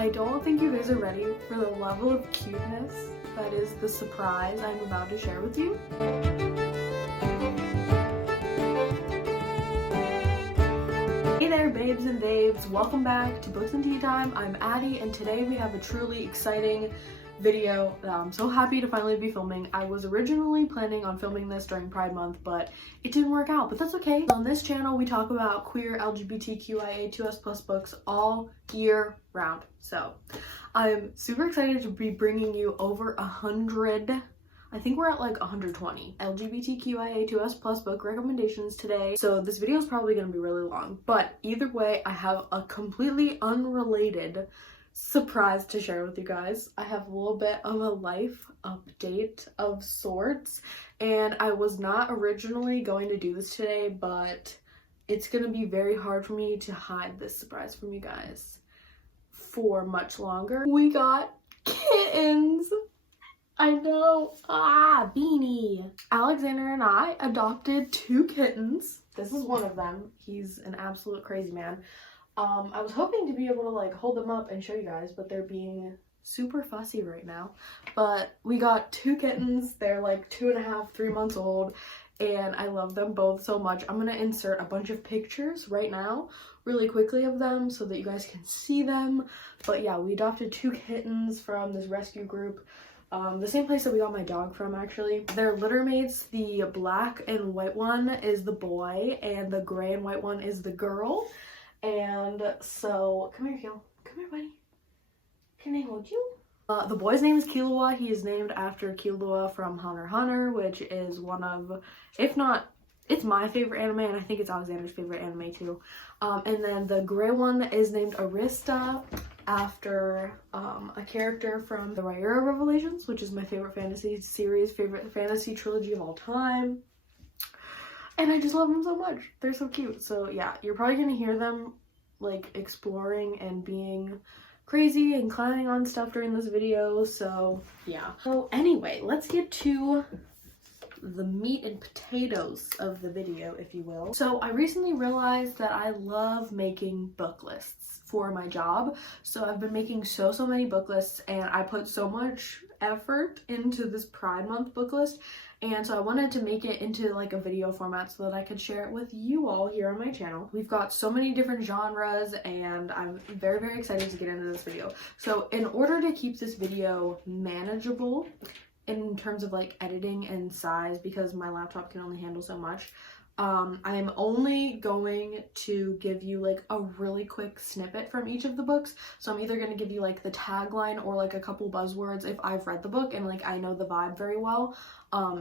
I don't think you guys are ready for the level of cuteness that is the surprise I'm about to share with you. Hey there, babes and babes. Welcome back to Books and Tea Time. I'm Addie, and today we have a truly exciting video that I'm so happy to finally be filming. I was originally planning on filming this during Pride Month, but it didn't work out, but that's okay. On this channel, we talk about queer LGBTQIA2S+ books all year round. So I'm super excited to be bringing you over 100, I think we're at like 120 LGBTQIA2S+ book recommendations today. So this video is probably going to be really long, but either way, I have a completely unrelated surprise to share with you guys. I have a little bit of a life update of sorts, and I was not originally going to do this today, but it's going to be very hard for me to hide this surprise from you guys for much longer. We got kittens. I know. Beanie. Alexander and I adopted 2 kittens. This is one of them. He's an absolute crazy man. I was hoping to be able to like hold them up and show you guys, but they're being super fussy right now. But we got 2 kittens. They're like 2.5, 3 months old, and I love them both so much. I'm gonna insert a bunch of pictures right now really quickly of them so that you guys can see them. But yeah, we adopted 2 kittens from this rescue group. The same place that we got my dog from, actually. They're litter mates. The black and white one is the boy, and the gray and white one is the girl. And so, come here, Keel. Come here, buddy. Can I hold you? The boy's name is Killua. He is named after Killua from Hunter x Hunter, which is one of, if not, it's my favorite anime, and I think it's Alexander's favorite anime too. And then the gray one is named Arista, after a character from the Rhaenyra Revelations, which is my favorite fantasy series, favorite fantasy trilogy of all time. And I just love them so much. They're so cute. So yeah, you're probably gonna hear them like exploring and being crazy and climbing on stuff during this video. So yeah. So anyway, let's get to the meat and potatoes of the video, if you will. So I recently realized that I love making book lists for my job. So I've been making so many book lists, and I put so much effort into this Pride Month book list. And so I wanted to make it into like a video format so that I could share it with you all here on my channel. We've got so many different genres, and I'm very excited to get into this video. So in order to keep this video manageable in terms of like editing and size, because my laptop can only handle so much, I'm only going to give you like a really quick snippet from each of the books. So I'm either going to give you like the tagline or like a couple buzzwords if I've read the book and like I know the vibe very well.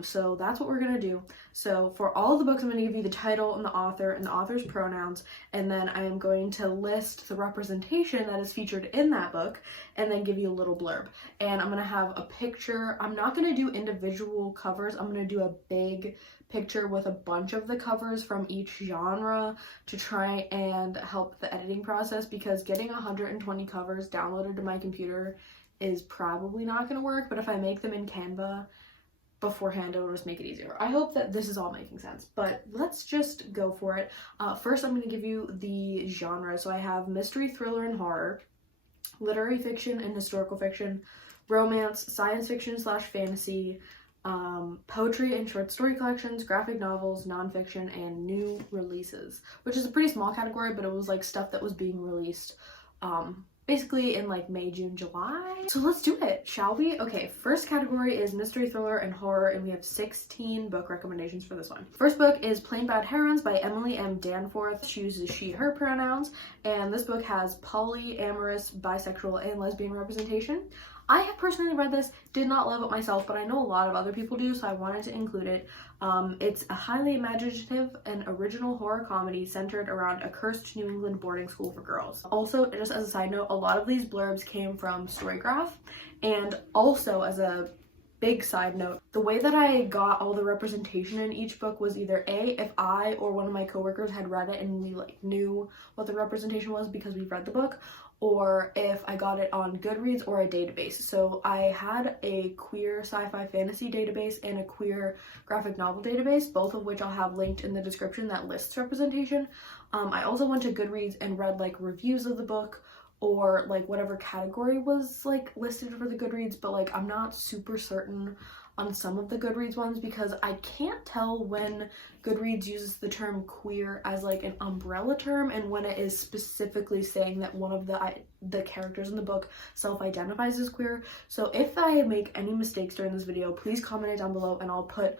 So that's what we're going to do. So for all of the books, I'm going to give you the title and the author's pronouns, and then I am going to list the representation that is featured in that book, and then give you a little blurb. And I'm going to have a picture. I'm not going to do individual covers. I'm going to do a big picture with a bunch of the covers from each genre to try and help the editing process, because getting 120 covers downloaded to my computer is probably not going to work. But if I make them in Canva beforehand, it'll just make it easier. I hope that this is all making sense, but let's just go for it. First, I'm going to give you the genre. So I have mystery, thriller, and horror, literary fiction and historical fiction, romance, science fiction / fantasy, poetry and short story collections, graphic novels, nonfiction, and new releases, which is a pretty small category, but it was like stuff that was being released basically in like May, June, July. So let's do it, shall we? Okay, first category is mystery, thriller, and horror, and we have 16 book recommendations for this one. First book is Plain Bad Herons by Emily M. Danforth. She uses she, her pronouns, and this book has polyamorous, bisexual, and lesbian representation. I have personally read this, did not love it myself, but I know a lot of other people do, so I wanted to include it. It's a highly imaginative and original horror comedy centered around a cursed New England boarding school for girls. Also, just as a side note, a lot of these blurbs came from Storygraph, and also as a big side note, the way that I got all the representation in each book was either A, if I or one of my coworkers had read it and we like knew what the representation was because we read the book, or if I got it on Goodreads or a database. So I had a queer sci-fi fantasy database and a queer graphic novel database, both of which I'll have linked in the description that lists representation. I also went to Goodreads and read like reviews of the book or like whatever category was like listed for the Goodreads, but like I'm not super certain on some of the Goodreads ones because I can't tell when Goodreads uses the term queer as like an umbrella term and when it is specifically saying that one of the characters in the book self-identifies as queer. So if I make any mistakes during this video, please comment it down below and I'll put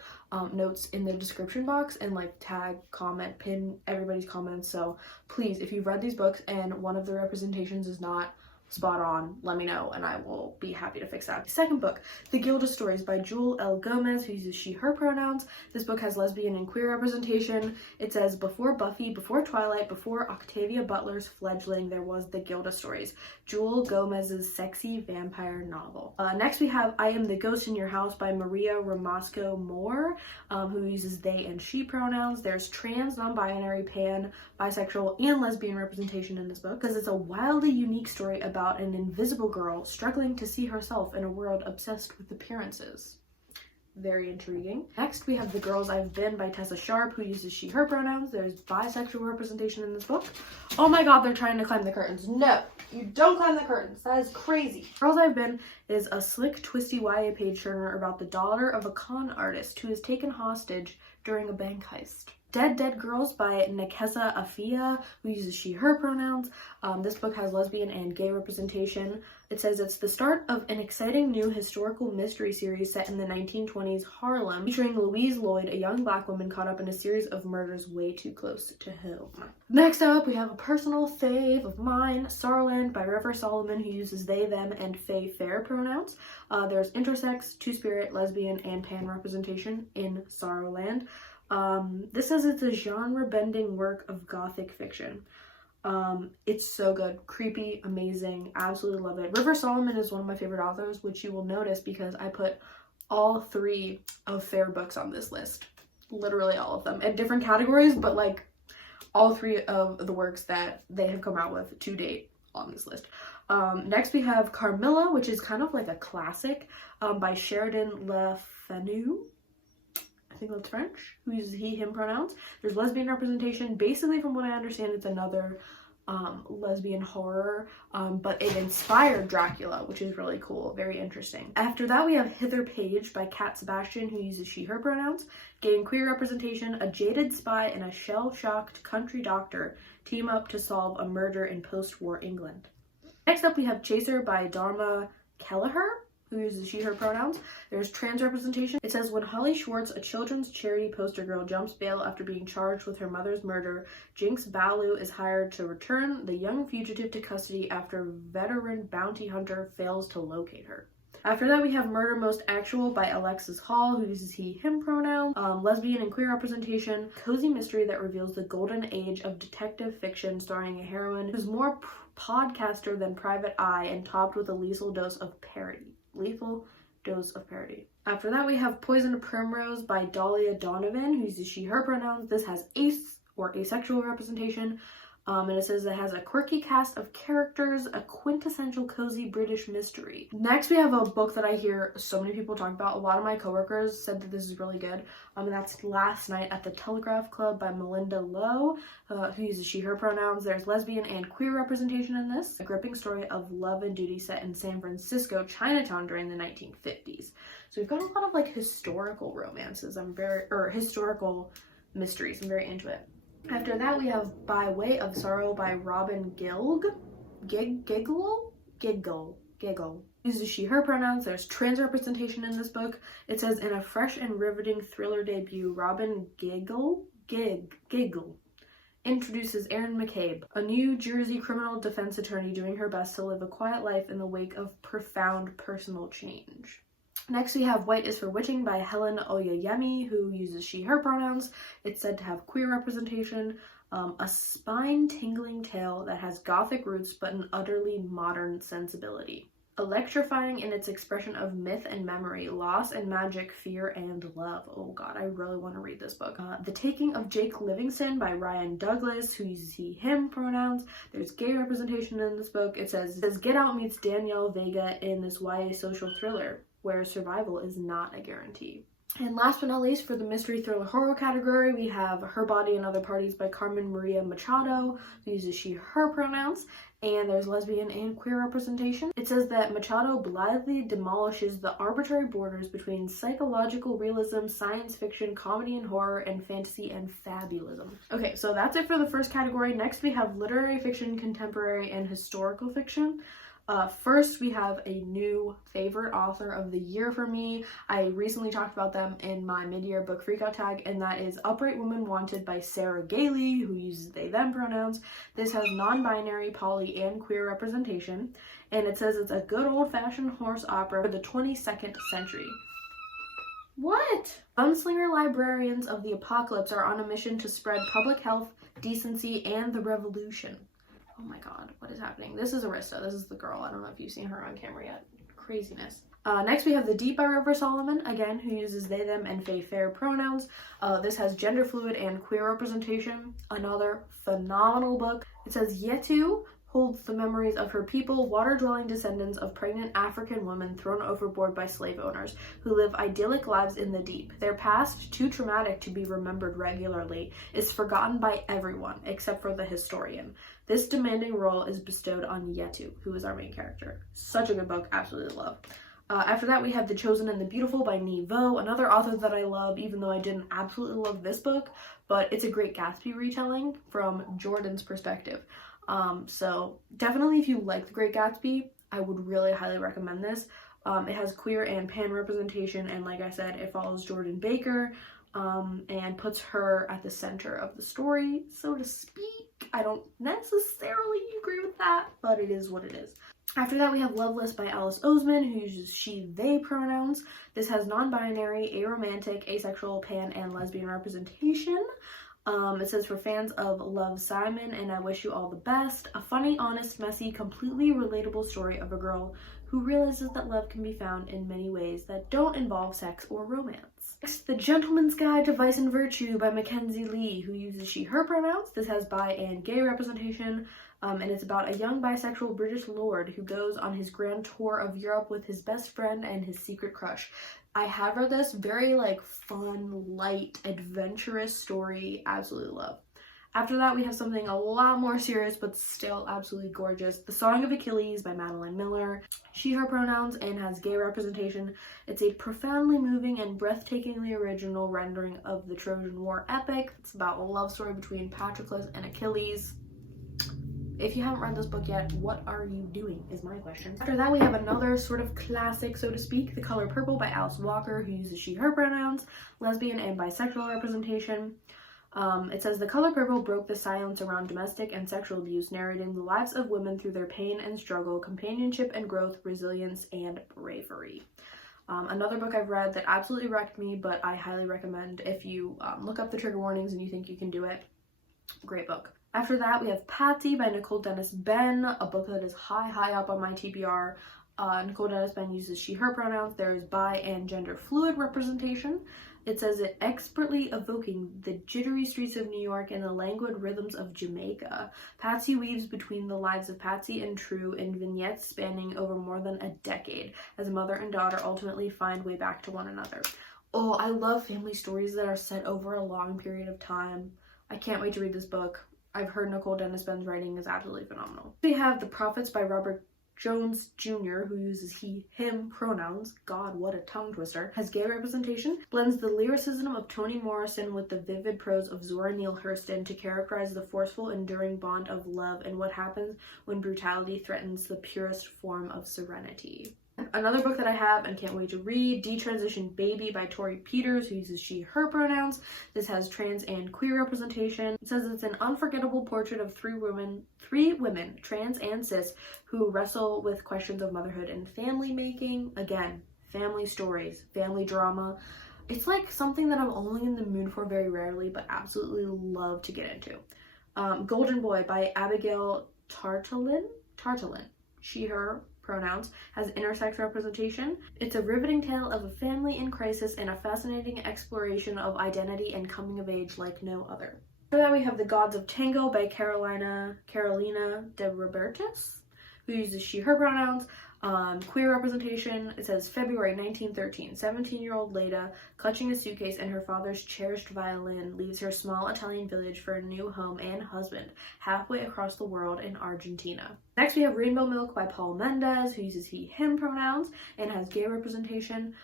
notes in the description box and like tag, comment, pin everybody's comments. So please, if you've read these books and one of the representations is not spot on, let me know and I will be happy to fix that. Second book, The Gilda Stories by Jewel L. Gomez, who uses she, her pronouns. This book has lesbian and queer representation. It says, before Buffy, before Twilight, before Octavia Butler's fledgling, there was The Gilda Stories, Jewel Gomez's sexy vampire novel. Next we have I Am the Ghost in Your House by Maria Ramasco Moore, who uses they and she pronouns. There's trans, non-binary, pan, bisexual, and lesbian representation in this book because it's a wildly unique story about an invisible girl struggling to see herself in a world obsessed with appearances. Very intriguing. Next, we have The Girls I've Been by Tessa Sharp, who uses she, her pronouns. There's bisexual representation in this book. Oh my god, they're trying to climb the curtains. No, you don't climb the curtains. That is crazy. Girls I've Been is a slick, twisty YA page turner about the daughter of a con artist who is taken hostage during a bank heist. Dead Dead Girls by Nekesa Afia, who uses she, her pronouns. This book has lesbian and gay representation. It says it's the start of an exciting new historical mystery series set in the 1920s Harlem, featuring Louise Lloyd, a young black woman caught up in a series of murders way too close to home. Next up, we have a personal fave of mine, Sorrowland by River Solomon, who uses they, them, and fae, fair pronouns. There's intersex, two-spirit, lesbian, and pan representation in Sorrowland. This says it's a genre-bending work of gothic fiction. It's so good, creepy, amazing, absolutely love it. River Solomon is one of my favorite authors, which you will notice because I put all 3 of Fair books on this list. Literally all of them, in different categories, but like all 3 of the works that they have come out with to date on this list. Next we have Carmilla, which is kind of like a classic, by Sheridan Le Fanu. I think that's French, who uses he, him pronouns. There's lesbian representation. Basically, from what I understand, it's another lesbian horror, but it inspired Dracula, which is really cool, very interesting. After that, we have Hither Page by Kat Sebastian, who uses she, her pronouns. Gay and queer representation, a jaded spy and a shell-shocked country doctor team up to solve a murder in post-war England. Next up, we have Chaser by Dharma Kelleher, who uses she, her pronouns. There's trans representation. It says, when Holly Schwartz, a children's charity poster girl, jumps bail after being charged with her mother's murder, Jinx Balu is hired to return the young fugitive to custody after veteran bounty hunter fails to locate her. After that, we have Murder Most Actual by Alexis Hall, who uses he, him pronouns. Lesbian and queer representation, cozy mystery that reveals the golden age of detective fiction starring a heroine who's more podcaster than Private Eye and topped with a lethal dose of parody. After that, we have Poison Primrose by Dahlia Donovan, who uses she, her pronouns. This has ace or asexual representation, and it says it has a quirky cast of characters, a quintessential cozy British mystery. Next, we have a book that I hear so many people talk about. A lot of my coworkers said that this is really good, and that's Last Night at the Telegraph Club by Melinda Lowe, who uses she, her pronouns. There's lesbian and queer representation in this. A gripping story of love and duty set in San Francisco, Chinatown during the 1950s. So we've got a lot of like historical romances. Historical mysteries. I'm very into it. After that, we have By Way of Sorrow by Robin Giggle. Uses she, her pronouns. There's trans representation in this book. It says, in a fresh and riveting thriller debut, Robin Giggle introduces Erin McCabe, a New Jersey criminal defense attorney doing her best to live a quiet life in the wake of profound personal change. Next, we have White is for Witching by Helen Oyeyemi, who uses she, her pronouns. It's said to have queer representation, a spine-tingling tale that has gothic roots but an utterly modern sensibility. Electrifying in its expression of myth and memory, loss and magic, fear and love. Oh god, I really want to read this book. The Taking of Jake Livingston by Ryan Douglas, who uses he, him pronouns. There's gay representation in this book. It says Get Out meets Danielle Vega in this YA social thriller, where survival is not a guarantee. And last but not least, for the mystery thriller horror category, we have Her Body and Other Parties by Carmen Maria Machado, who uses she, her pronouns, and there's lesbian and queer representation. It says that Machado blithely demolishes the arbitrary borders between psychological realism, science fiction, comedy and horror, and fantasy and fabulism. Okay, so that's it for the first category. Next, we have literary fiction, contemporary, and historical fiction. First, we have a new favorite author of the year for me. I recently talked about them in my mid-year book freakout tag, and that is Upright Woman Wanted by Sarah Gailey, who uses they, them pronouns. This has non-binary, poly, and queer representation, and it says it's a good old-fashioned horse opera for the 22nd century. What? Gunslinger librarians of the apocalypse are on a mission to spread public health, decency, and the revolution. Oh my god, what is happening? This is Arista. This is the girl. I don't know if you've seen her on camera yet. Craziness. Next, we have The Deep by River Solomon, again, who uses they, them, and they, fair pronouns. This has gender fluid and queer representation. Another phenomenal book. It says Yetu holds the memories of her people, water-dwelling descendants of pregnant African women thrown overboard by slave owners who live idyllic lives in the deep. Their past, too traumatic to be remembered regularly, is forgotten by everyone except for the historian. This demanding role is bestowed on Yetu, who is our main character. Such a good book, absolutely love. After that, we have The Chosen and the Beautiful by Nghi Vo, another author that I love, even though I didn't absolutely love this book, but it's a great Gatsby retelling from Jordan's perspective. So definitely if you like The Great Gatsby, I would really highly recommend this. It has queer and pan representation, and like I said, it follows Jordan Baker and puts her at the center of the story, so to speak. I don't necessarily agree with that, but it is what it is. After that, we have Loveless by Alice Oseman, who uses she, they pronouns. This has non-binary, aromantic, asexual, pan, and lesbian representation. It says, for fans of Love, Simon, and I Wish You All the Best, a funny, honest, messy, completely relatable story of a girl who realizes that love can be found in many ways that don't involve sex or romance. Next, The Gentleman's Guide to Vice and Virtue by Mackenzie Lee, who uses she, her pronouns. This has bi and gay representation, and it's about a young bisexual British lord who goes on his grand tour of Europe with his best friend and his secret crush. I have read this, very like fun, light, adventurous story, absolutely love. After that, we have something a lot more serious, but still absolutely gorgeous. The Song of Achilles by Madeline Miller. She, her pronouns, and has gay representation. It's a profoundly moving and breathtakingly original rendering of the Trojan War epic. It's about a love story between Patroclus and Achilles. If you haven't read this book yet, what are you doing is my question. After that, we have another sort of classic, so to speak, The Color Purple by Alice Walker, who uses she, her pronouns, lesbian and bisexual representation. It says, The Color Purple broke the silence around domestic and sexual abuse, narrating the lives of women through their pain and struggle, companionship and growth, resilience and bravery. Another book I've read that absolutely wrecked me, but I highly recommend if you look up the trigger warnings and you think you can do it. Great book. After that, we have Patsy by Nicole Dennis Benn, a book that is high up on my TBR. Nicole Dennis Benn uses she, her pronouns. There is bi and gender fluid representation. It says it expertly evoking the jittery streets of New York and the languid rhythms of Jamaica. Patsy weaves between the lives of Patsy and True in vignettes spanning over more than a decade as mother and daughter ultimately find way back to one another. Oh, I love family stories that are set over a long period of time. I can't wait to read this book. I've heard Nicole Dennis Benn's writing is absolutely phenomenal. We have The Prophets by Robert Jones Jr., who uses he, him pronouns. God, what a tongue twister. Has gay representation. Blends the lyricism of Toni Morrison with the vivid prose of Zora Neale Hurston to characterize the forceful, enduring bond of love and what happens when brutality threatens the purest form of serenity. Another book that I have and can't wait to read, Detransition Baby by Tori Peters, who uses she, her pronouns. This has trans and queer representation. It says it's an unforgettable portrait of three women, trans and cis, who wrestle with questions of motherhood and family making. Again, family stories, family drama. It's like something that I'm only in the mood for very rarely, but absolutely love to get into. Golden Boy by Abigail Tartolin. She, her pronouns, has intersex representation. It's a riveting tale of a family in crisis and a fascinating exploration of identity and coming of age like no other. After that, we have The Gods of Tango by Carolina de Robertis, who uses she, her pronouns. Queer representation, it says February 1913, 17-year-old Leda, clutching a suitcase and her father's cherished violin, leaves her small Italian village for a new home and husband, halfway across the world in Argentina. Next we have Rainbow Milk by Paul Mendez, who uses he, him pronouns and has gay representation.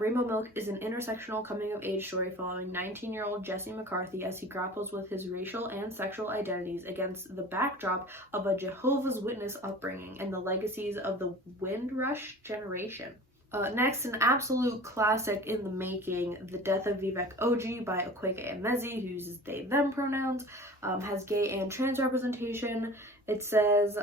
Rainbow Milk is an intersectional coming-of-age story following 19-year-old Jesse McCarthy as he grapples with his racial and sexual identities against the backdrop of a Jehovah's Witness upbringing and the legacies of the Windrush generation. Next, an absolute classic in the making, The Death of Vivek Oji by Okweke Emezi, who uses they, them pronouns, has gay and trans representation. It says,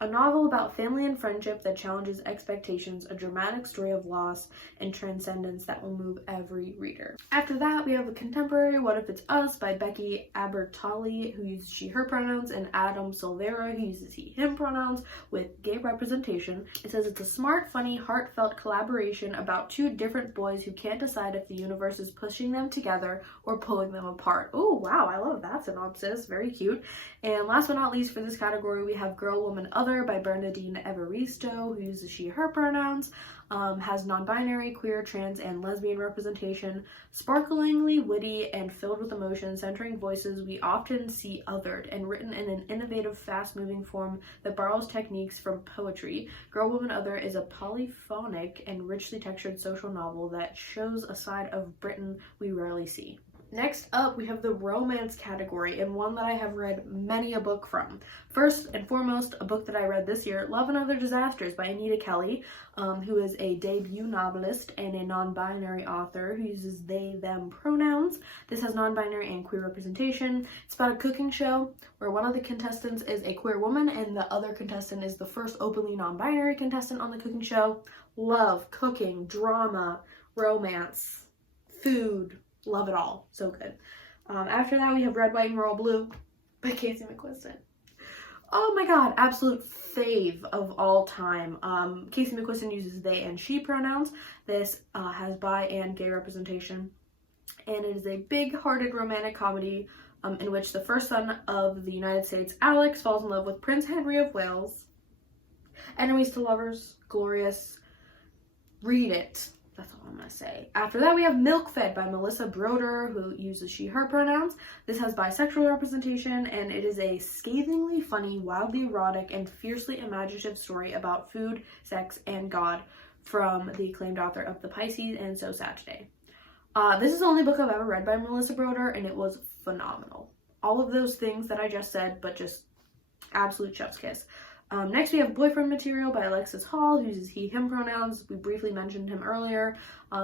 a novel about family and friendship that challenges expectations, a dramatic story of loss and transcendence that will move every reader. After that, we have a contemporary, What If It's Us by Becky Abertali, who uses she, her pronouns, and Adam Silvera, who uses he, him pronouns, with gay representation. It says it's a smart, funny, heartfelt collaboration about two different boys who can't decide if the universe is pushing them together or pulling them apart. Oh, wow, I love that synopsis. Very cute. And last but not least for this category, we have Girl, Woman, Other by Bernadine Evaristo, who uses she, her pronouns, has non-binary, queer, trans, and lesbian representation, sparklingly witty and filled with emotion, centering voices we often see othered, and written in an innovative, fast-moving form that borrows techniques from poetry. Girl, Woman, Other is a polyphonic and richly textured social novel that shows a side of Britain we rarely see. Next up, we have the romance category, and one that I have read many a book from. First and foremost, a book that I read this year, Love and Other Disasters by Anita Kelly, who is a debut novelist and a non-binary author who uses they, them pronouns. This has non-binary and queer representation. It's about a cooking show where one of the contestants is a queer woman and the other contestant is the first openly non-binary contestant on the cooking show. Love, cooking, drama, romance, food, love it all. So good. After that, we have Red, White, and Royal Blue by Casey McQuiston. Oh my god, absolute fave of all time. Casey McQuiston uses they and she pronouns. This has bi and gay representation. And it is a big-hearted romantic comedy in which the first son of the United States, Alex, falls in love with Prince Henry of Wales. Enemies to lovers, glorious. Read it. That's all I'm going to say. After that, we have Milk Fed by Melissa Broder, who uses she, her pronouns. This has bisexual representation, and it is a scathingly funny, wildly erotic, and fiercely imaginative story about food, sex, and God from the acclaimed author of The Pisces and So Sad Today. This is the only book I've ever read by Melissa Broder, and it was phenomenal. All of those things that I just said, but just absolute chef's kiss. Next, we have Boyfriend Material by Alexis Hall, who uses he, him pronouns. We briefly mentioned him earlier.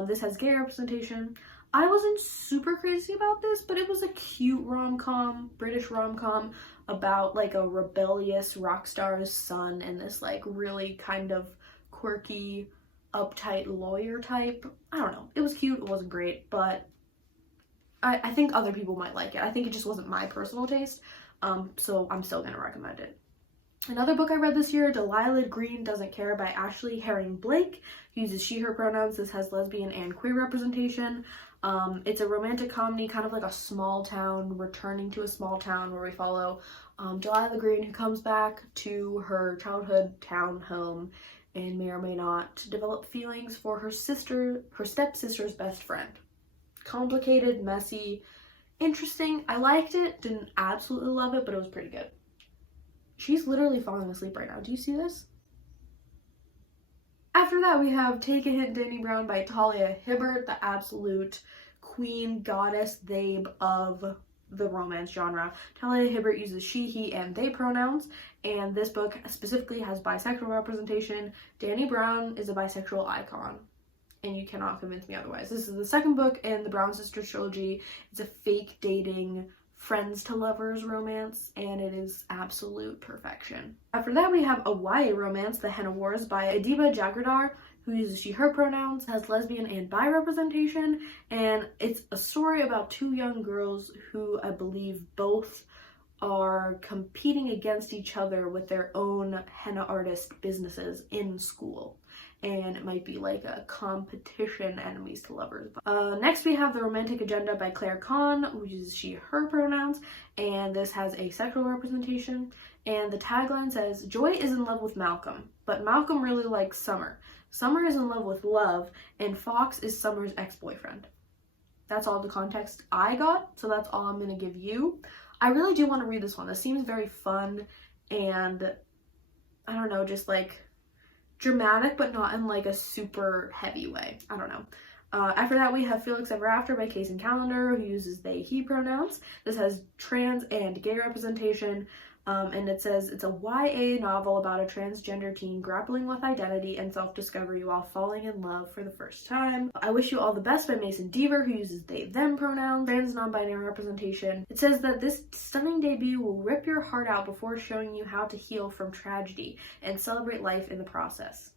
This has gay representation. I wasn't super crazy about this, but it was a cute rom-com, British rom-com, about like a rebellious rock star's son and this like really kind of quirky, uptight lawyer type. I don't know. It was cute. It wasn't great, but I think other people might like it. I think it just wasn't my personal taste, so I'm still going to recommend it. Another book I read this year, Delilah Green Doesn't Care by Ashley Herring Blake, who uses she, her pronouns. This has lesbian and queer representation. It's a romantic comedy, kind of like a small town, returning to a small town, where we follow Delilah Green, who comes back to her childhood town home and may or may not develop feelings for her stepsister's best friend. Complicated, messy, interesting. I liked it, didn't absolutely love it, but it was pretty good. She's literally falling asleep right now. Do you see this? After that, we have Take a Hint, Danny Brown by Talia Hibbert, the absolute queen, goddess, babe of the romance genre. Talia Hibbert uses she, he, and they pronouns, and this book specifically has bisexual representation. Danny Brown is a bisexual icon, and you cannot convince me otherwise. This is the second book in the Brown Sisters trilogy. It's a fake dating, friends to lovers romance, and it is absolute perfection. After that, we have a YA romance, The Henna Wars by Adiba Jagardar, who uses she, her pronouns, has lesbian and bi representation, and it's a story about two young girls who I believe both are competing against each other with their own henna artist businesses in school. And it might be like a competition, enemies to lovers. Next we have The Romantic Agenda by Claire Kahn, which is she, her pronouns, and this has a sexual representation. And the tagline says, Joy is in love with Malcolm, but Malcolm really likes Summer. Summer is in love with Love, and Fox is Summer's ex-boyfriend. That's all the context I got, so that's all I'm going to give you. I really do want to read this one. This seems very fun and, I don't know, just like dramatic, but not in like a super heavy way. I don't know. After that, we have Felix Ever After by Case and Callender, who uses they, he pronouns. This has trans and gay representation. And it says it's a YA novel about a transgender teen grappling with identity and self-discovery while falling in love for the first time. I Wish You All the Best by Mason Deaver, who uses they, them pronouns. Trans non-binary representation. It says that this stunning debut will rip your heart out before showing you how to heal from tragedy and celebrate life in the process.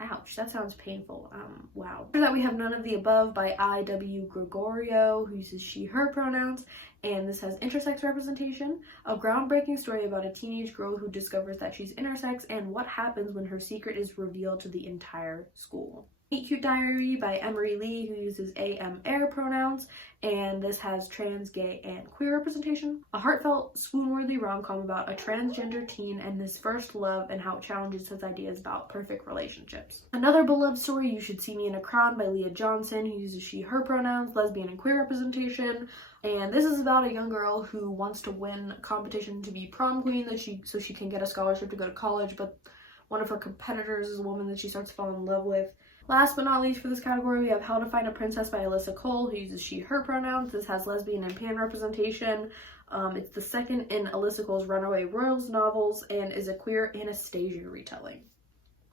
Ouch, that sounds painful. Wow. After that, we have None of the Above by I.W. Gregorio, who uses she, her pronouns, and this has intersex representation, a groundbreaking story about a teenage girl who discovers that she's intersex and what happens when her secret is revealed to the entire school. Meet Cute Diary by Emery Lee, who uses air pronouns, and this has trans, gay, and queer representation. A heartfelt, swoon-worthy rom-com about a transgender teen and his first love and how it challenges his ideas about perfect relationships. Another beloved story, You Should See Me in a Crown by Leah Johnson, who uses she, her pronouns, lesbian and queer representation. And this is about a young girl who wants to win a competition to be prom queen so she can get a scholarship to go to college, but one of her competitors is a woman that she starts to fall in love with. Last but not least for this category, we have How to Find a Princess by Alyssa Cole, who uses she, her pronouns. This has lesbian and pan representation. It's the second in Alyssa Cole's Runaway Royals novels and is a queer Anastasia retelling.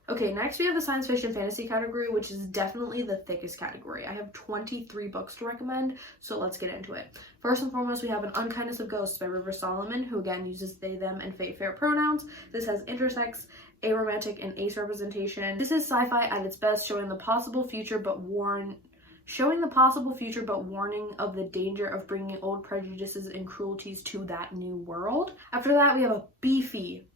Okay, next we have the science fiction fantasy category, which is definitely the thickest category. I have 23 books to recommend, so let's get into it. First and foremost, we have An Unkindness of Ghosts by River Solomon, who again uses they, them, and fate, fair pronouns. This has intersex, aromantic, and ace representation. This is sci-fi at its best, showing the possible future but warning of the danger of bringing old prejudices and cruelties to that new world. After that, we have a beefy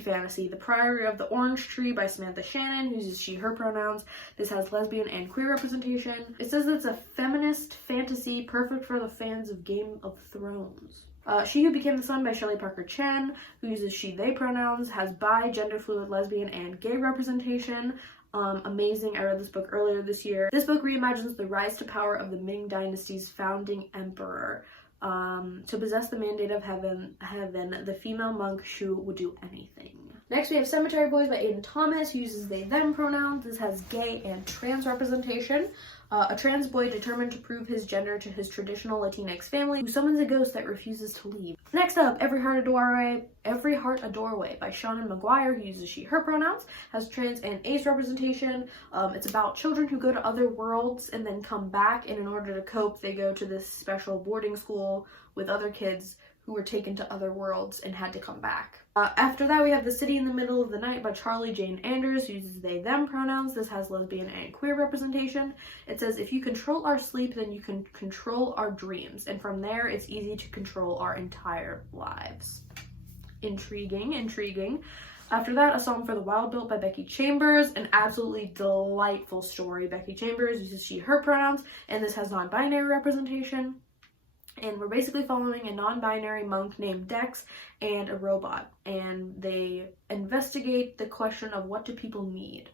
fantasy, The Priory of the Orange Tree by Samantha Shannon, who uses she, her pronouns. This has lesbian and queer representation. It says it's a feminist fantasy perfect for the fans of Game of Thrones. She Who Became the Sun by Shelley Parker Chen, who uses she, they pronouns, has bi, gender fluid, lesbian, and gay representation. Amazing. I read this book earlier this year. This book reimagines the rise to power of the Ming Dynasty's founding emperor. To possess the mandate of heaven, the female monk Shu would do anything. Next, we have Cemetery Boys by Aiden Thomas, who uses they, them pronouns. This has gay and trans representation. A trans boy determined to prove his gender to his traditional Latinx family, who summons a ghost that refuses to leave. Next up, Every Heart a Doorway by Shannon McGuire, who uses she, her pronouns, has trans and ace representation. It's about children who go to other worlds and then come back, and in order to cope, they go to this special boarding school with other kids who were taken to other worlds and had to come back. After that, we have The City in the Middle of the Night by Charlie Jane Anders, who uses they, them pronouns. This has lesbian and queer representation. It says, if you control our sleep, then you can control our dreams. And from there, it's easy to control our entire lives. Intriguing. After that, A Song for the Wild Built by Becky Chambers, an absolutely delightful story. Becky Chambers uses she, her pronouns, and this has non-binary representation. And we're basically following a non-binary monk named Dex and a robot, and they investigate the question of what do people need.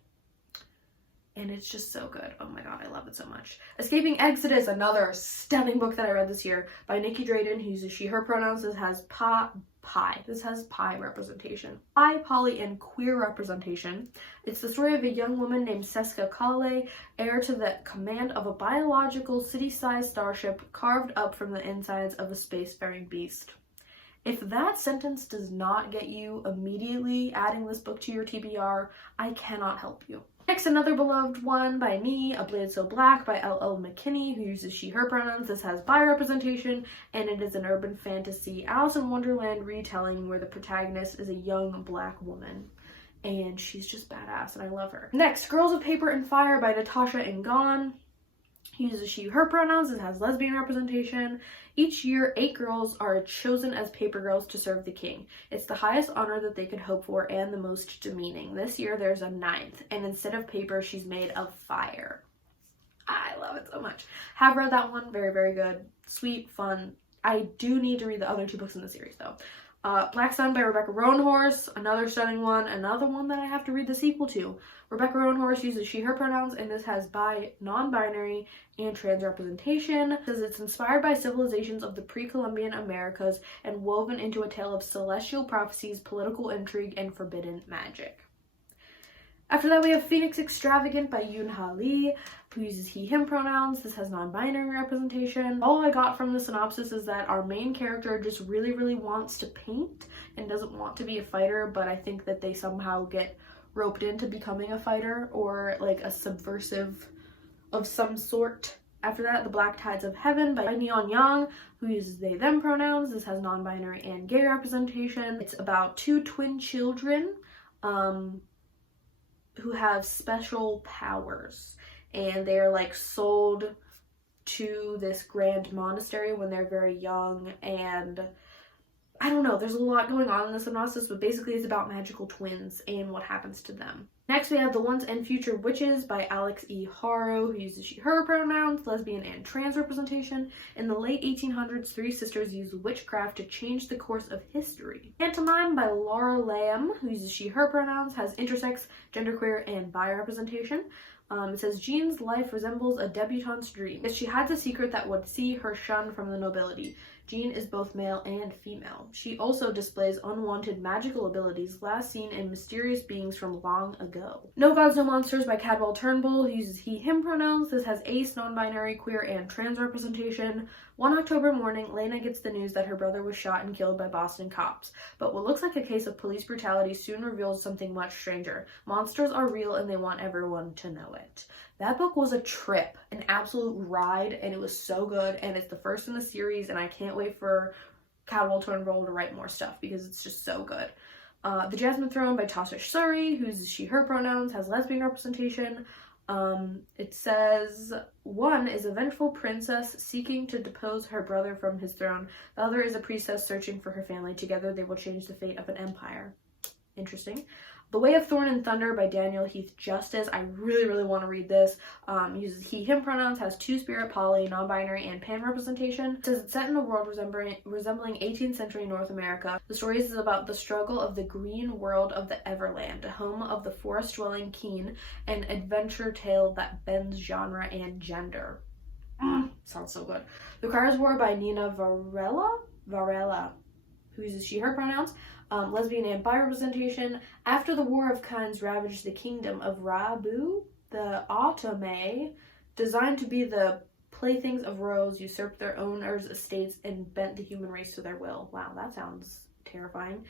And it's just so good. Oh my god, I love it so much. Escaping Exodus, another stunning book that I read this year by Nikki Drayden, who uses she, her pronouns. This has pi representation. Pi, poly, and queer representation. It's the story of a young woman named Seska Kale, heir to the command of a biological city-sized starship carved up from the insides of a spacefaring beast. If that sentence does not get you immediately adding this book to your TBR, I cannot help you. Next, another beloved one by me, A Blade So Black by L.L. McKinney, who uses she, her pronouns. This has bi representation, and it is an urban fantasy Alice in Wonderland retelling where the protagonist is a young black woman. And she's just badass, and I love her. Next, Girls of Paper and Fire by Natasha Ngan, uses she, her pronouns. It has lesbian representation. Each year, 8 girls are chosen as paper girls to serve the king. It's the highest honor that they could hope for and the most demeaning. This year, there's a 9th, and instead of paper, she's made of fire. I love it so much. Have read that one. Very, very good. Sweet, fun. I do need to read the other 2 books in the series, though. Black Sun by Rebecca Roanhorse, another stunning one, another one that I have to read the sequel to. Rebecca Roanhorse uses she, her pronouns, and this has bi, non-binary, and trans representation. It says it's inspired by civilizations of the pre-Columbian Americas and woven into a tale of celestial prophecies, political intrigue, and forbidden magic. After that, we have Phoenix Extravagant by Yoon Ha Lee, who uses he, him pronouns. This has non-binary representation. All I got from the synopsis is that our main character just really, really wants to paint and doesn't want to be a fighter, but I think that they somehow get roped into becoming a fighter or like a subversive of some sort. After that, The Black Tides of Heaven by Neon Young, who uses they, them pronouns. This has non-binary and gay representation. It's about 2 twin children, who have special powers, and they're like sold to this grand monastery when they're very young, and I don't know, there's a lot going on in the synopsis, but basically it's about magical twins and what happens to them. Next, we have The Once and Future Witches by Alex E. Haro, who uses she, her pronouns, lesbian and trans representation. In the late 1800s, 3 sisters used witchcraft to change the course of history. Pantomime by Laura Lamb, who uses she, her pronouns, has intersex, genderqueer, and bi representation. It says Jean's life resembles a debutante's dream, as she hides a secret that would see her shunned from the nobility. Jean is both male and female. She also displays unwanted magical abilities last seen in mysterious beings from long ago. No Gods, No Monsters by Cadwell Turnbull, who uses he, him pronouns. This has ace, non-binary, queer, and trans representation. One October morning, Lena gets the news that her brother was shot and killed by Boston cops. But what looks like a case of police brutality soon reveals something much stranger. Monsters are real and they want everyone to know it. That book was a trip, an absolute ride, and it was so good, and it's the first in the series, and I can't wait for Cadwell Turnbull to write more stuff because it's just so good. The Jasmine Throne by Tasha Suri, who's she, her pronouns, has lesbian representation. It says one is a vengeful princess seeking to depose her brother from his throne. The other is a priestess searching for her family. Together they will change the fate of an empire. Interesting. The Way of Thorn and Thunder by Daniel Heath Justice. I really, really want to read this. Uses he, him pronouns, has 2-spirit, poly, non-binary, and pan representation. It says it's set in a world resembling 18th century North America. The story is about the struggle of the green world of the Everland, a home of the forest-dwelling Keen, an adventure tale that bends genre and gender. Sounds so good. The Criers' War by Nina Varela, who uses she, her pronouns. Lesbian and bi representation. After the War of Kinds ravaged the kingdom of Rabu, the Ottoman, designed to be the playthings of royals, usurped their owners' estates and bent the human race to their will. Wow, that sounds terrifying.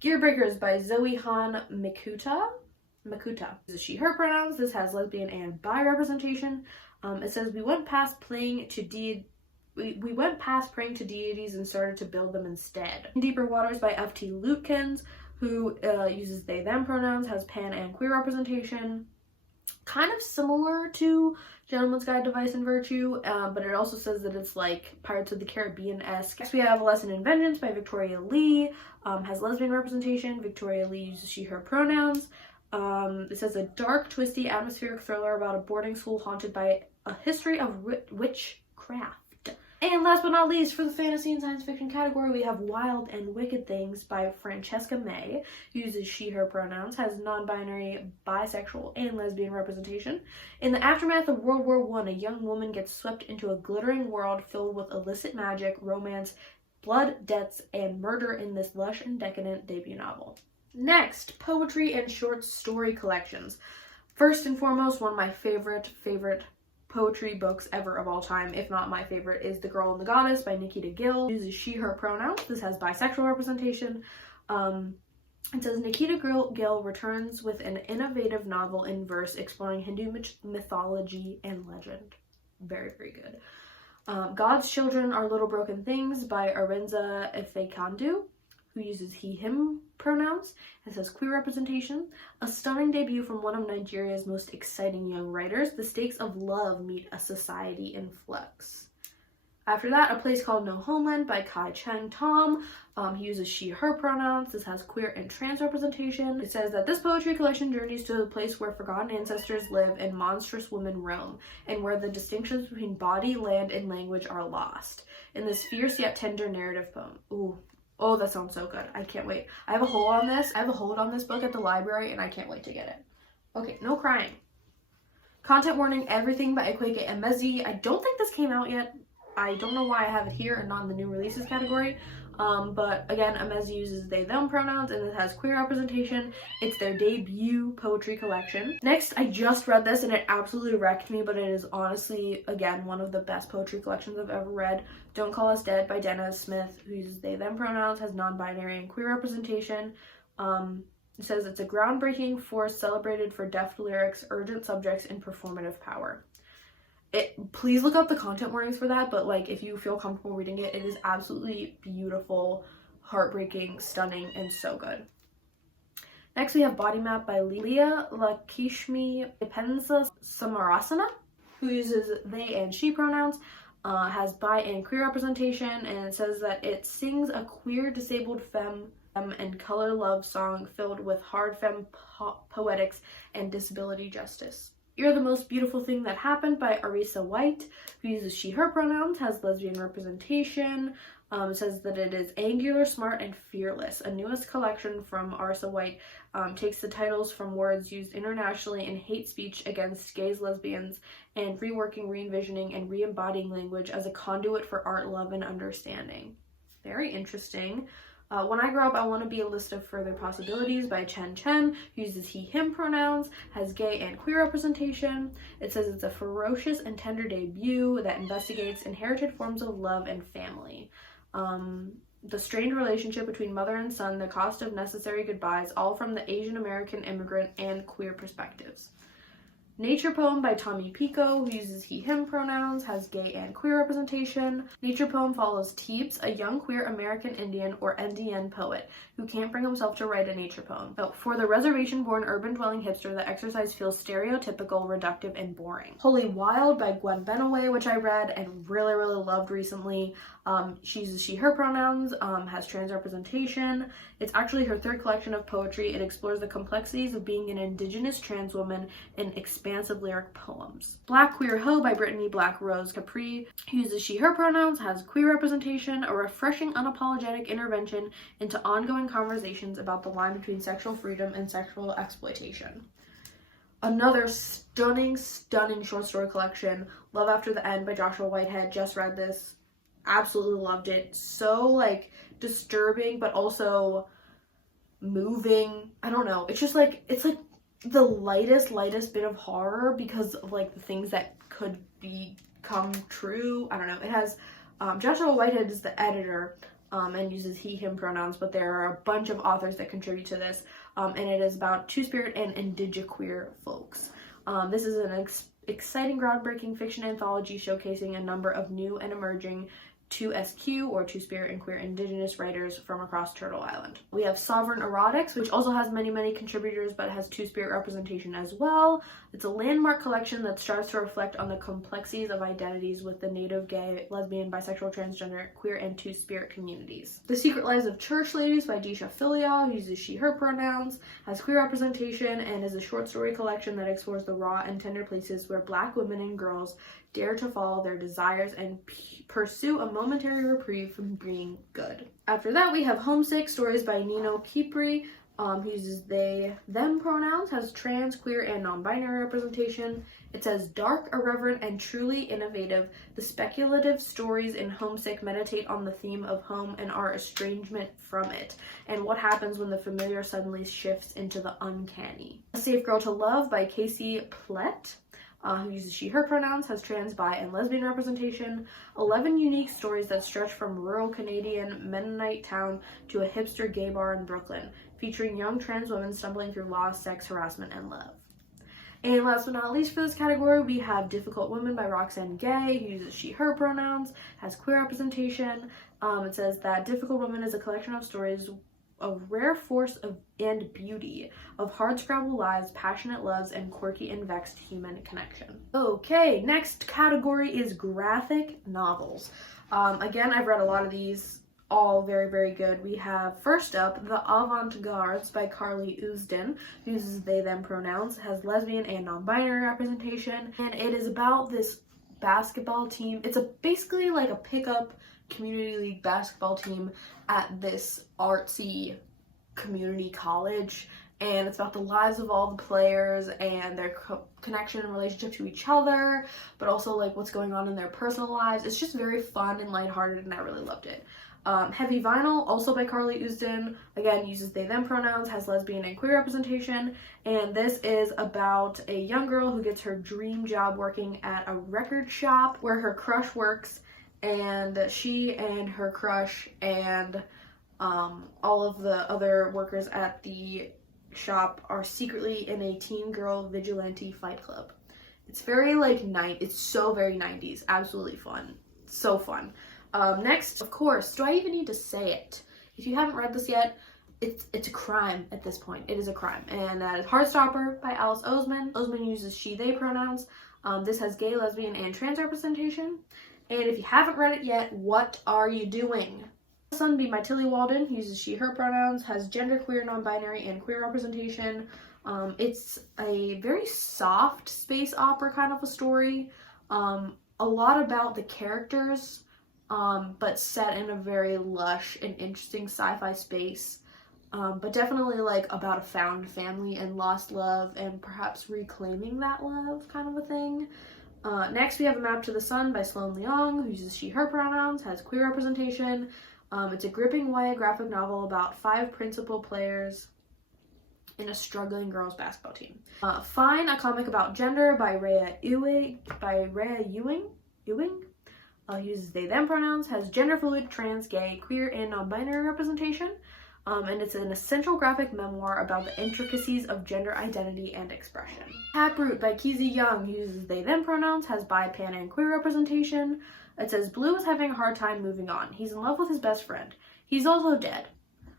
Gearbreakers by Zoe Han Makuta. This is she, her pronouns. This has lesbian and bi representation. It says we went past praying to deities and started to build them instead. Deeper Waters by F.T. Lutkins, who uses they, them pronouns, has pan and queer representation. Kind of similar to Gentleman's Guide to Vice and Virtue, but it also says that it's like Pirates of the Caribbean-esque. Next we have A Lesson in Vengeance by Victoria Lee, has lesbian representation. Victoria Lee uses she, her pronouns. It says a dark, twisty, atmospheric thriller about a boarding school haunted by a history of witchcraft. And last but not least, for the fantasy and science fiction category, we have Wild and Wicked Things by Francesca May, who uses she, her pronouns, has non-binary, bisexual, and lesbian representation. In the aftermath of World War I, a young woman gets swept into a glittering world filled with illicit magic, romance, blood, deaths, and murder in this lush and decadent debut novel. Next, poetry and short story collections. First and foremost, one of my favorite poetry books ever of all time, if not my favorite, is The Girl and the Goddess by Nikita Gill. Uses she, her pronouns. This has bisexual representation. It says Nikita Gill returns with an innovative novel in verse exploring Hindu mythology and legend. Very, very good. God's Children Are Little Broken Things by Arinza Ifekandu, who uses he, him pronouns. It says queer representation. A stunning debut from one of Nigeria's most exciting young writers. The stakes of love meet a society in flux. After that, A Place Called No Homeland by Kai Cheng Tom. He uses she, her pronouns. This has queer and trans representation. It says that this poetry collection journeys to a place where forgotten ancestors live and monstrous women roam, and where the distinctions between body, land, and language are lost. In this fierce yet tender narrative poem. Ooh. Oh, that sounds so good. I can't wait. I have a hold on this. I have a hold on this book at the library, and I can't wait to get it. Okay, no crying. Content warning, Everything by Ekweke Emezi. I don't think this came out yet. I don't know why I have it here and not in the new releases category. But again, Emezi uses they, them pronouns, and it has queer representation. It's their debut poetry collection. Next, I just read this and it absolutely wrecked me, but it is honestly, again, one of the best poetry collections I've ever read. Don't Call Us Dead by Dennis Smith, who uses they, them pronouns, has non-binary and queer representation. It says it's a groundbreaking force celebrated for deft lyrics, urgent subjects, and performative power. Please look up the content warnings for that, but like if you feel comfortable reading it, it is absolutely beautiful, heartbreaking, stunning, and so good. Next we have Body Map by Leah Lakishmi Ipenza Samarasana, who uses they and she pronouns, has bi and queer representation, and it says that it sings a queer disabled femme and color love song filled with hard femme poetics and disability justice. You're the Most Beautiful Thing That Happened by Arisa White, who uses she, her pronouns, has lesbian representation. It says that it is angular, smart, and fearless. A newest collection from Arisa White takes the titles from words used internationally in hate speech against gays, lesbians, and reworking, re-envisioning, and re-embodying language as a conduit for art, love, and understanding. Very interesting. When I Grow Up, I Want to Be a List of Further Possibilities by Chen Chen, who uses he, him pronouns, has gay and queer representation. It says it's a ferocious and tender debut that investigates inherited forms of love and family. The strained relationship between mother and son, the cost of necessary goodbyes, all from the Asian American immigrant and queer perspectives. Nature Poem by Tommy Pico, who uses he, him pronouns, has gay and queer representation. Nature Poem follows Teeps, a young queer American Indian or NDN poet who can't bring himself to write a nature poem. So, for the reservation-born urban-dwelling hipster, the exercise feels stereotypical, reductive, and boring. Holy Wild by Gwen Benaway, which I read and really, really loved recently. She uses she, her pronouns, has trans representation. It's actually her third collection of poetry. It explores the complexities of being an indigenous trans woman in expansive lyric poems. Black Queer Hoe by Brittany Black Rose Capri, who uses she, her pronouns, has queer representation, a refreshing, unapologetic intervention into ongoing conversations about the line between sexual freedom and sexual exploitation. Another stunning, stunning short story collection, Love After the End by Joshua Whitehead. Just read this. Absolutely loved it. So like disturbing but also moving. I don't know, it's just like, it's like the lightest bit of horror because of like the things that could become true. I don't know. It has Joshua Whitehead is the editor and uses he, him pronouns, but there are a bunch of authors that contribute to this, and it is about two-spirit and indigiqueer folks. This is an exciting, groundbreaking fiction anthology showcasing a number of new and emerging 2SQ or Two-Spirit and Queer Indigenous writers from across Turtle Island. We have Sovereign Erotics, which also has many contributors but has Two-Spirit representation as well. It's a landmark collection that starts to reflect on the complexities of identities with the Native, gay, lesbian, bisexual, transgender, queer, and Two-Spirit communities. The Secret Lives of Church Ladies by Disha Filia, who uses she, her pronouns, has queer representation, and is a short story collection that explores the raw and tender places where Black women and girls dare to follow their desires and pursue a momentary reprieve from being good. After that, we have Homesick, stories by Nino Kipri, who uses they, them pronouns, has trans, queer, and non-binary representation. It says, dark, irreverent, and truly innovative, the speculative stories in Homesick meditate on the theme of home and our estrangement from it, and what happens when the familiar suddenly shifts into the uncanny. A Safe Girl to Love by Casey Plett, who uses she, her pronouns, has trans, bi, and lesbian representation. 11 unique stories that stretch from rural Canadian Mennonite town to a hipster gay bar in Brooklyn, featuring young trans women stumbling through loss, sex, harassment, and love. And last but not least for this category, we have Difficult Woman by Roxanne Gay, who uses she, her pronouns, has queer representation. It says that Difficult Woman is a collection of stories a rare force and beauty of hardscrabble lives, passionate loves, and quirky and vexed human connection. Okay, next category is graphic novels. Again, I've read a lot of these, all very, very good. We have first up The Avant-Gardes by Carly Usdin, uses they them pronouns, has lesbian and non-binary representation, and it is about this basketball team. It's basically like a pickup community league basketball team at this artsy community college, and it's about the lives of all the players and their connection and relationship to each other, but also like what's going on in their personal lives. It's just very fun and lighthearted, and I really loved it. Heavy Vinyl, also by Carly Usdin, again uses they them pronouns, has lesbian and queer representation, and this is about a young girl who gets her dream job working at a record shop where her crush works, and she and her crush and all of the other workers at the shop are secretly in a teen girl vigilante fight club. It's very like it's so very 90s, absolutely fun, so fun. Next, of course, do I even need to say it? If you haven't read this yet, it's a crime at this point. It is a crime, and that is Heartstopper by Alice Oseman. Oseman uses she, they pronouns. This has gay, lesbian, and trans representation. And if you haven't read it yet, what are you doing? Sunbeam by Tilly Walden uses she, her pronouns, has genderqueer, non-binary, and queer representation. It's a very soft space opera kind of a story. A lot about the characters, but set in a very lush and interesting sci-fi space. But definitely like about a found family and lost love and perhaps reclaiming that love kind of a thing. Next we have A Map to the Sun by Sloan Leong, who uses she, her pronouns, has queer representation. It's a gripping YA graphic novel about 5 principal players in a struggling girls basketball team. Fine, a comic about gender by Rhea Ewing. Uses they them pronouns, has gender fluid, trans, gay, queer, and non-binary representation. And it's an essential graphic memoir about the intricacies of gender identity and expression. Taproot by Kizzy Young, uses they them pronouns, has bi, pan, and queer representation. It says Blue is having a hard time moving on. He's in love with his best friend. He's also dead.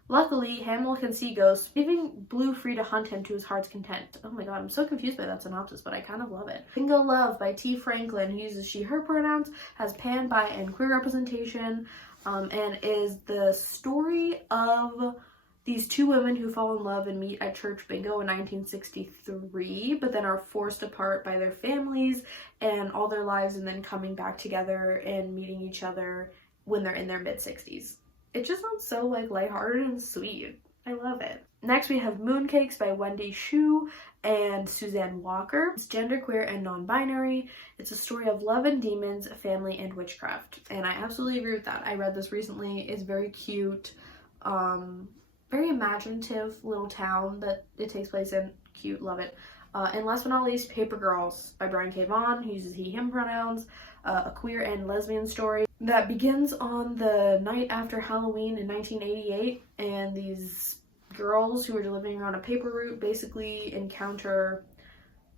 Luckily, Hamill can see ghosts, leaving Blue free to hunt him to his heart's content. Oh my god, I'm so confused by that synopsis, but I kind of love it. Bingo Love by T. Franklin, who uses she, her pronouns, has pan, bi, and queer representation, and is the story of these 2 women who fall in love and meet at church bingo in 1963, but then are forced apart by their families and all their lives, and then coming back together and meeting each other when they're in their mid-60s. It just sounds so like lighthearted and sweet. I love it. Next we have Mooncakes by Wendy Xu and Suzanne Walker. It's genderqueer and non-binary. It's a story of love and demons, family, and witchcraft. And I absolutely agree with that. I read this recently. It's very cute. Very imaginative little town that it takes place in. Cute, love it. And last but not least, Paper Girls by Brian K. Vaughan, who uses he, him pronouns. A queer and lesbian story that begins on the night after Halloween in 1988, and these girls who are living on a paper route basically encounter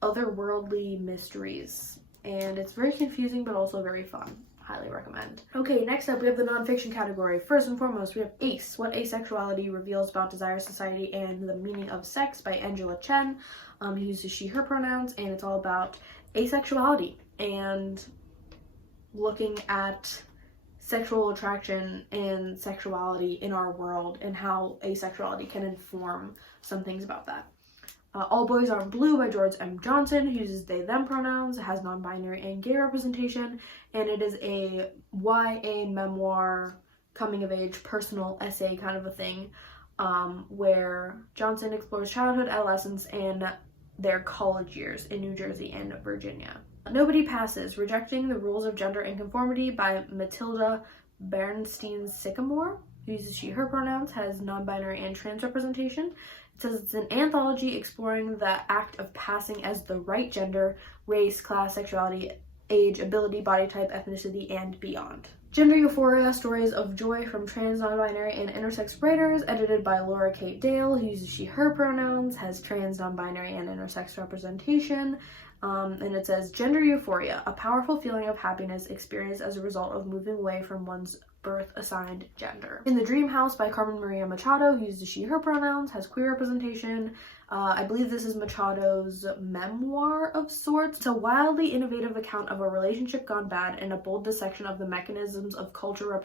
otherworldly mysteries, and it's very confusing but also very fun. Highly recommend. Okay, next up we have the nonfiction category. First and foremost, we have Ace, What Asexuality Reveals About Desire, Society, and the Meaning of Sex by Angela Chen, who uses she, her pronouns, and it's all about asexuality and looking at sexual attraction and sexuality in our world and how asexuality can inform some things about that. All Boys Aren't Blue by George M. Johnson, who uses they, them pronouns, it has non-binary and gay representation, and it is a YA memoir, coming of age, personal essay kind of a thing, where Johnson explores childhood, adolescence, and their college years in New Jersey and Virginia. Nobody Passes, Rejecting the Rules of Gender and Conformity by Matilda Bernstein-Sycamore, who uses she, her pronouns, has non-binary and trans representation. It says it's an anthology exploring the act of passing as the right gender, race, class, sexuality, age, ability, body type, ethnicity, and beyond. Gender Euphoria, Stories of Joy from Trans, Non-Binary, and Intersex Writers, edited by Laura Kate Dale, who uses she, her pronouns, has trans, non-binary, and intersex representation. And it says, Gender Euphoria, a powerful feeling of happiness experienced as a result of moving away from one's birth assigned gender. In The Dream House by Carmen Maria Machado, who uses she, her pronouns, has queer representation. I believe this is Machado's memoir of sorts. It's a wildly innovative account of a relationship gone bad and a bold dissection of the mechanisms of cultural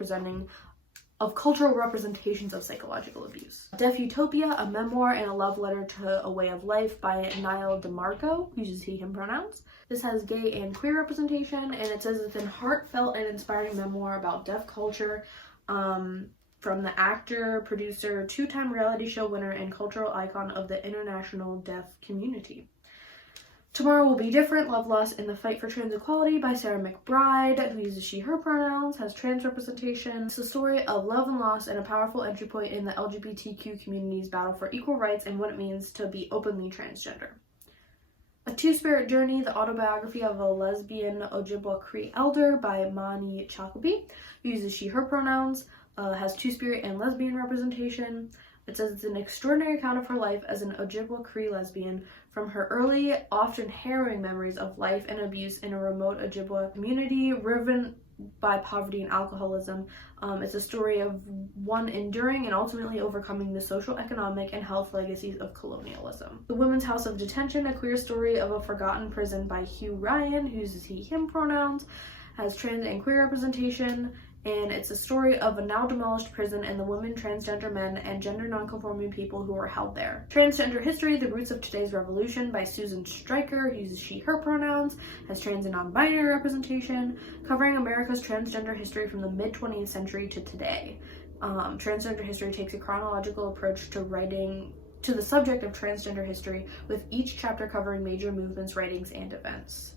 representations of psychological abuse. Deaf Utopia, a memoir and a love letter to a way of life by Niall DeMarco, who uses he, him pronouns. This has gay and queer representation, and it says it's a heartfelt and inspiring memoir about deaf culture, from the actor, producer, two-time reality show winner, and cultural icon of the international deaf community. Tomorrow Will Be Different, Love, Loss, and the Fight for Trans Equality by Sarah McBride, who uses she, her pronouns, has trans representation. It's the story of love and loss and a powerful entry point in the LGBTQ community's battle for equal rights and what it means to be openly transgender. A Two-Spirit Journey, the autobiography of a lesbian Ojibwa Cree elder by Mani Chakobi, who uses she, her pronouns, has two-spirit and lesbian representation. It says it's an extraordinary account of her life as an Ojibwa Cree lesbian, from her early, often harrowing memories of life and abuse in a remote Ojibwa community riven by poverty and alcoholism. It's a story of one enduring and ultimately overcoming the social, economic, and health legacies of colonialism. The Women's House of Detention, a queer story of a forgotten prison by Hugh Ryan, who uses he, him pronouns, has trans and queer representation. And it's a story of a now demolished prison and the women, transgender men, and gender nonconforming people who are held there. Transgender History, The Roots of Today's Revolution by Susan Stryker, who uses she, her pronouns, has trans and non-binary representation, covering America's transgender history from the mid-20th century to today. Transgender History takes a chronological approach to writing to the subject of transgender history, with each chapter covering major movements, writings, and events.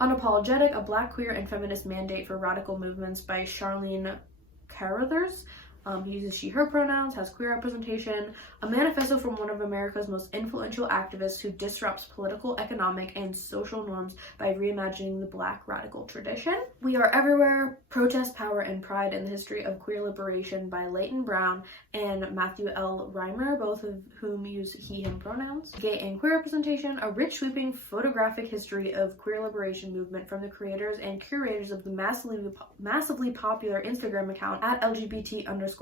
Unapologetic, a Black, Queer, and Feminist Mandate for Radical Movements by Charlene Carruthers. He uses she, her pronouns, has queer representation. A manifesto from one of America's most influential activists who disrupts political, economic, and social norms by reimagining the Black radical tradition. We Are Everywhere, Protest, Power, and Pride in the History of Queer Liberation by Leighton Brown and Matthew L. Reimer, both of whom use he, him pronouns. Gay and Queer Representation, a rich, sweeping photographic history of queer liberation movement from the creators and curators of the massively popular Instagram account at LGBT_history.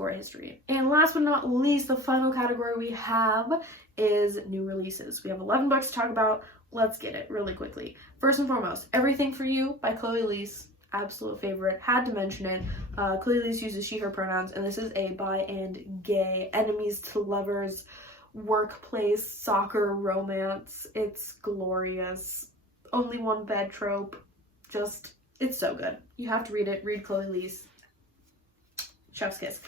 And last but not least, the final category we have is new releases. We have 11 books to talk about. Let's get it really quickly. First and foremost, Everything for You by Chloe Leese. Absolute favorite, had to mention it. Chloe Leese uses she, her pronouns, and this is a bi and gay, enemies to lovers, workplace, soccer, romance. It's glorious. Only one bed trope. Just, it's so good. You have to read it. Read Chloe Leese. Chef's kiss.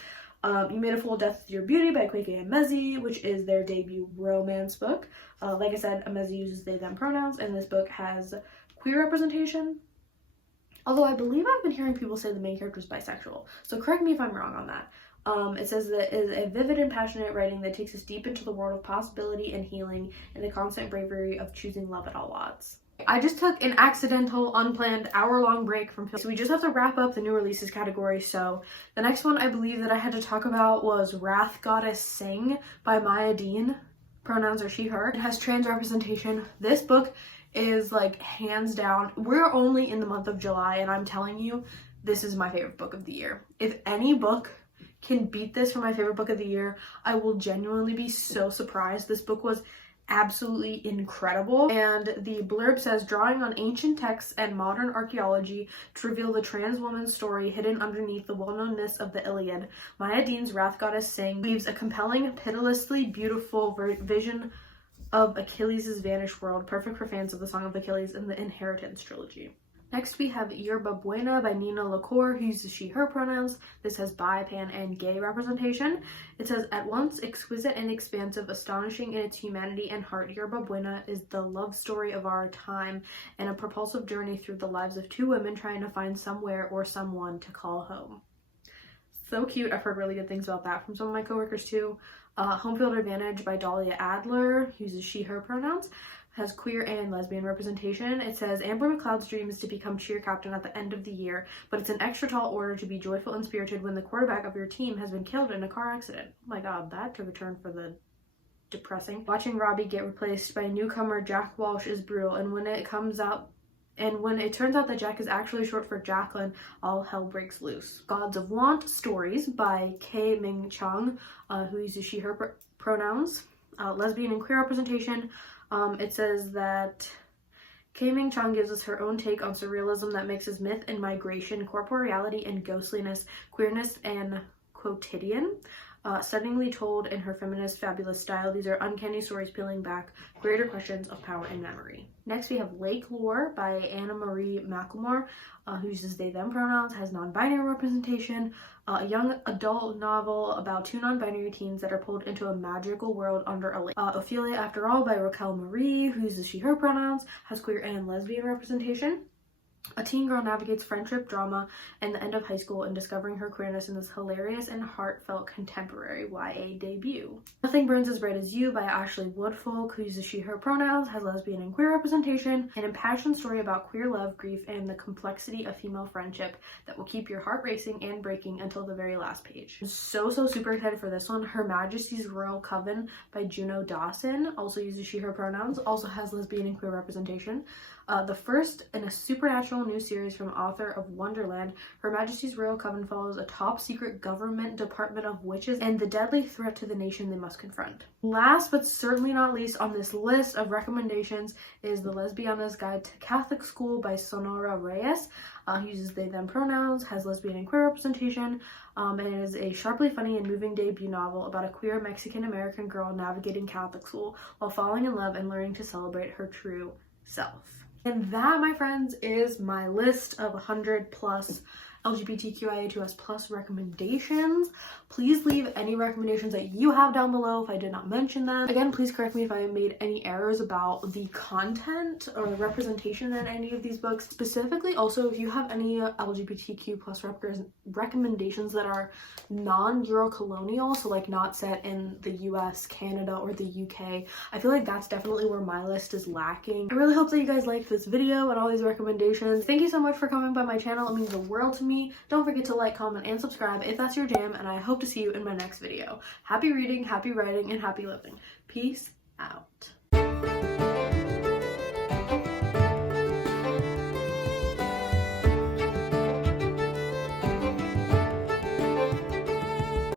You Made a Fool of Death with Your Beauty by Kweke Emezi, which is their debut romance book. Like I said, Emezi uses they, them pronouns, and this book has queer representation. Although I believe I've been hearing people say the main character is bisexual, so correct me if I'm wrong on that. It says that it is a vivid and passionate writing that takes us deep into the world of possibility and healing and the constant bravery of choosing love at all odds. I just took an accidental, unplanned, hour-long break from film, so we just have to wrap up the new releases category. So the next one I believe that I had to talk about was Wrath Goddess Sing by Maya Dean. Pronouns are she, her. It has trans representation. This book is like hands down, we're only in the month of July and I'm telling you, this is my favorite book of the year. If any book can beat this for my favorite book of the year, I will genuinely be so surprised. This book was absolutely incredible, and the blurb says, drawing on ancient texts and modern archaeology to reveal the trans woman's story hidden underneath the well-known myths of the Iliad, Maya Dean's Wrath Goddess Sing weaves a compelling, pitilessly beautiful vision of Achilles' vanished world, perfect for fans of the Song of Achilles and the Inheritance trilogy. Next we have Yerba Buena by Nina LaCour, who uses she, her pronouns. This has bi, pan, and gay representation. It says, at once exquisite and expansive, astonishing in its humanity and heart, Yerba Buena is the love story of our time and a propulsive journey through the lives of two women trying to find somewhere or someone to call home. So cute. I've heard really good things about that from some of my coworkers too. Home Field Advantage by Dahlia Adler, who uses she, her pronouns, has queer and lesbian representation. It says, Amber McLeod's dream is to become cheer captain at the end of the year, but it's an extra tall order to be joyful and spirited when the quarterback of your team has been killed in a car accident. Oh my god, that took a turn for the depressing. Watching Robbie get replaced by newcomer Jack Walsh is brutal, and when it comes out And when it turns out that Jack is actually short for Jacqueline, all hell breaks loose. Gods of Want Stories by K. Ming Chung, who uses she, her pronouns. Lesbian and queer representation. It says that K. Ming Chung gives us her own take on surrealism that mixes myth and migration, corporeality and ghostliness, queerness and quotidian. Stunningly told in her feminist, fabulous style, these are uncanny stories peeling back greater questions of power and memory. Next, we have Lake Lore by Anna Marie McLemore, who uses they, them pronouns, has non-binary representation, a young adult novel about two non-binary teens that are pulled into a magical world under a lake. Ophelia, After All by Raquel Marie, who uses she, her pronouns, has queer and lesbian representation. A teen girl navigates friendship, drama, and the end of high school and discovering her queerness in this hilarious and heartfelt contemporary YA debut. Nothing Burns as Bright as You by Ashley Woodfolk, who uses she, her pronouns, has lesbian and queer representation, an impassioned story about queer love, grief, and the complexity of female friendship that will keep your heart racing and breaking until the very last page. I'm so super excited for this one. Her Majesty's Royal Coven by Juno Dawson, also uses she, her pronouns, also has lesbian and queer representation. The first in a supernatural new series from author of Wonderland, Her Majesty's Royal Coven follows a top secret government department of witches and the deadly threat to the nation they must confront. Last but certainly not least on this list of recommendations is The Lesbiana's Guide to Catholic School by Sonora Reyes. Uses they, them pronouns, has lesbian and queer representation, and it is a sharply funny and moving debut novel about a queer Mexican-American girl navigating Catholic school while falling in love and learning to celebrate her true self. And that, my friends, is my list of 100 plus LGBTQIA2S+ recommendations. Please leave any recommendations that you have down below if I did not mention them. Again, please correct me if I made any errors about the content or the representation in any of these books. Specifically, also, if you have any LGBTQ+ recommendations that are non-Euro-colonial, so like not set in the US, Canada, or the UK, I feel like that's definitely where my list is lacking. I really hope that you guys liked this video and all these recommendations. Thank you so much for coming by my channel. It means the world to me. Don't forget to like, comment, and subscribe if that's your jam, and I hope to see you in my next video. Happy reading, happy writing, and happy living. Peace out.